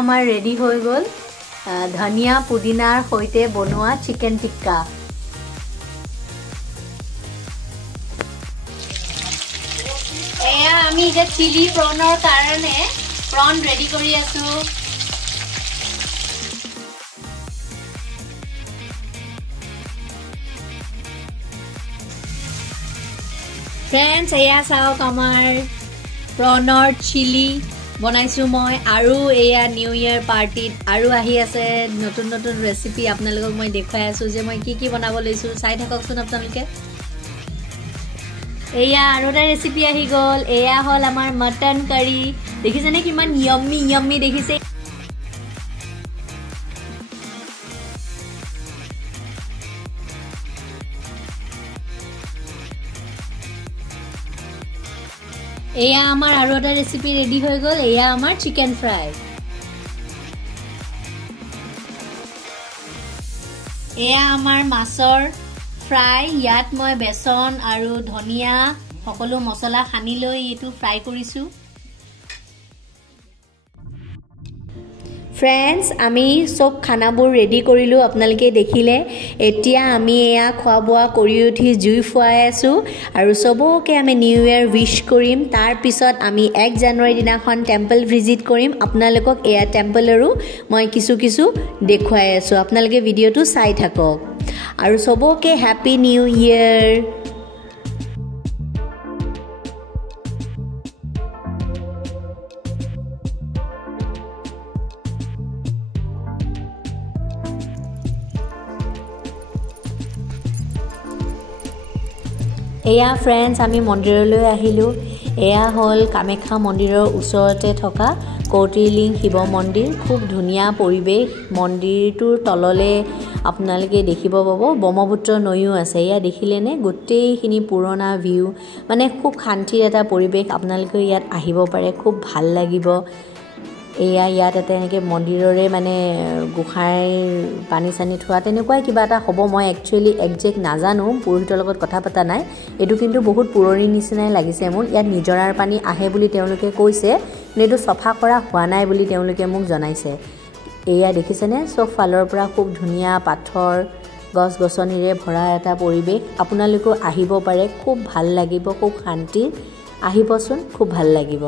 আমাৰ ৰেডি হৈ গ'ল ধনিয়া পুদিনাৰ সৈতে বনোৱা চিকেন টিক্কা এয়া আমি এটা চিলি প্ৰনৰ কাৰণে প্ৰন ৰেডি কৰি আছো फ्रेंड्स एया चाওক আমাৰ প্ৰনৰ চিলি বনাইছো মই আৰু এয়া নিউ ইয়াৰ পাৰ্টিত আৰু আহি আছে নতুন নতুন ৰেচিপি আপোনালোকক মই দেখাই আছো যে মই কি কি বনাব লৈছো চাই থাককচোন আপোনালোকে এয়া আৰু এটা ৰেচিপি আহি গ'ল এয়া হল আমাৰ মটন কাৰি দেখিছেনে কিমান yummy দেখিছে এয়া আমাৰ আৰু এটা ৰেচিপি ৰেডি হৈ গ'ল এয়া আমাৰ চিকেন ফ্ৰাই এয়া আমাৰ মাছৰ ফ্ৰাই ইয়াত মই বেসন আৰু ধনিয়া সকলো মছলা সানি লৈ এটো ফ্ৰাই কৰিছো फ्रेंड्स আমি সব খানাবোৰ ৰেডি কৰিলো আপোনালোকে দেখিলে এতিয়া আমি এয়া খোৱা বোৱা কৰি উঠি জুই ফুৱাই আছো আৰু সবকে আমি নিউ ইয়াৰ উইশ কৰিম তাৰ পিছত আমি 1 জানুৱাৰী দিনাখন টেম্পল ভিজিট কৰিম আপোনালোকক এয়া টেম্পলৰো মই কিছু দেখুৱাই আছো আপোনালোকে ভিডিওটো চাই থাকক আৰু সবকে হ্যাপি নিউ ইয়াৰ এয়া फ्रेंड्स আমি মন্দিৰলৈ আহিলো এয়া হল কামাখ্যা মন্দিৰৰ ওচৰতে থকা কৌটিলিং শিৱ মন্দিৰ খুব ধুনীয়া পৰিবেশ মন্দিৰটোৰ তললে আপোনালোকে দেখিব পাব ব্ৰহ্মপুত্ৰ নৈও আছে এয়া দেখিলেনে গোটেইখিনি পুৰণা ভিউ মানে খুব শান্তিৰ এটা পৰিবেশ আপোনালোকে ইয়াত আহিব পাৰে খুব ভাল লাগিব এয়া ইয়াত এটা এনেকে মন্দিৰৰে মানে গুখাই পানী সানি থোৱা তেনেকুৱাই কিবা এটা হ'ব মই একচুয়ালি একজেক্ট নাজানো পুৰোহিতৰ লগত কথা পতা নাই এটো কিন্তু বহুত পুৰণি নিচিনাই লাগিছে মোৰ ইয়াত নিজৰাৰ পানী আহে বুলি তেওঁলোকে কৈছে নেটো সফা কৰা হোৱা নাই বুলি তেওঁলোকে মোক জনাইছে এয়া দেখিছেনে সব ফালৰ পৰা খুব ধুনীয়া পাথৰ গছ গছনিৰে ভৰা এটা পৰিবেশ আপোনালোকো আহিব পাৰে খুব ভাল লাগিব খুব শান্তি আহিবচোন খুব ভাল লাগিব